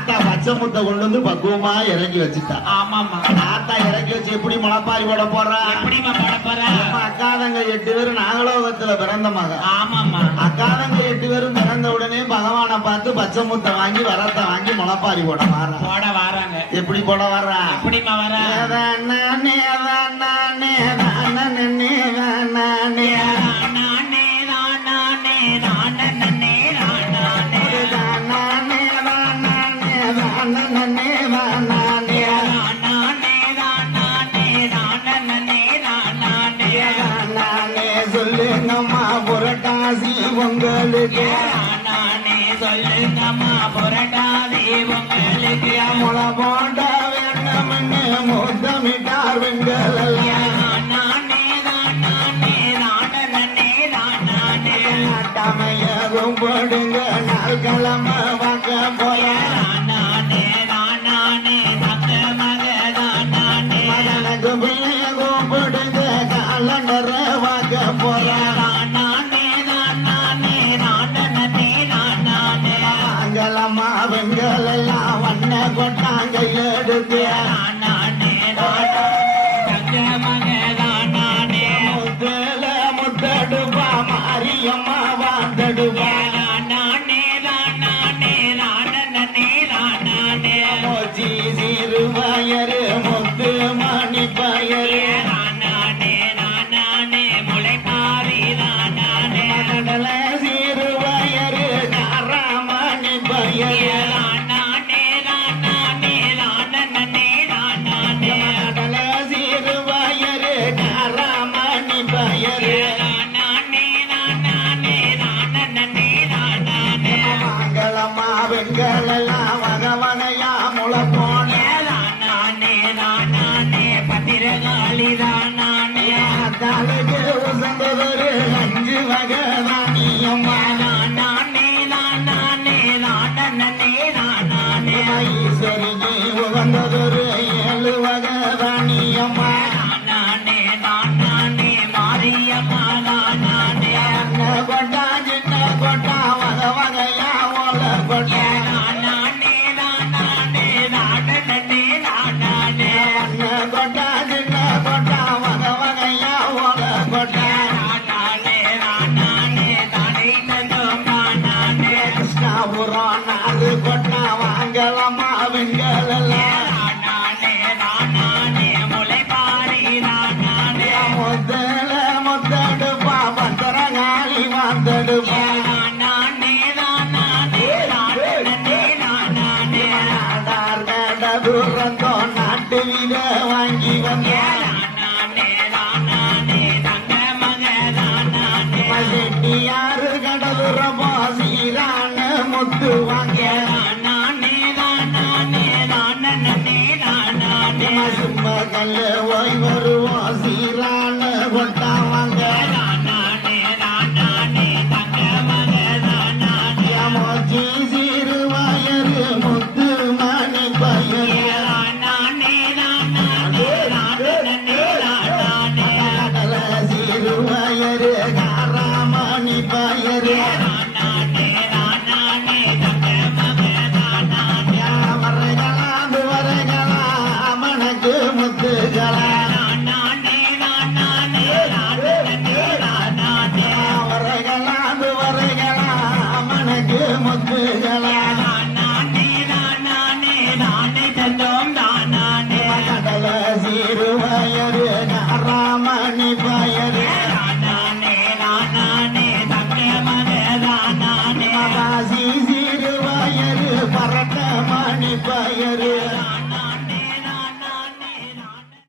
ஆத்தா பச்சை முட்டை கொண்டு வந்து பக்குவமா இறக்கி வச்சுட்டா. ஆமாமா ஆத்தா இறக்கி வச்சு எப்படி முளப்பாரி போட போறா? எப்படிமா பாட போற? அக்காதங்க எட்டு பேரும் நாகலோகத்துல பிறந்த மக. ஆமாமா அக்காதங்க எட்டு பேரும் பிறந்த உடனே பகவானை பார்த்து பச்சை முட்டை வாங்கி வரத்தை வாங்கி முளப்பாரி போட வாரா. போட வாராங்க. எப்படி போட வர்றா எப்படிமா வர? நேதானா, நேதானா, நேதானா, நேதானா, புரட்டாசி உங்களுக்கு முளை போட்ட வேண்டாம்னு முத்தமிட்டார் பெண்கள் எல்லாம். நாட்டாமைய கும்பிடுங்க நாள் கிழமை மங்களம்மா பெண்கள் எல்லாம் வண்ண கொட்டாங்க எடுத்து முத்துல முத்தடுப்பா மாரியம்மா வாழ்ந்தடுப்பா கொட்டா வக வகையா ஓல கொட்டா அண்ண கொட்டா சின்ன கொட்டா வக வகையா ஓல கொட்டா கிருஷ்ணாபுரம் நாலு கொட்டா வாங்கி வந்தேன் செட்டியாரு முத்து வாங்க சும்ம ஓய் வருவோம் சீரான கொட்டா காராமணி பயரு வரைகளாந்து அமனுக்கு முத்துகளா வரைகளாந்து வரைகளா அமனுக்கு முத்துகளா கடல சீரு வயரு காராமணி மகாசி சீரு வயரு பரட்ட மணி பயரு.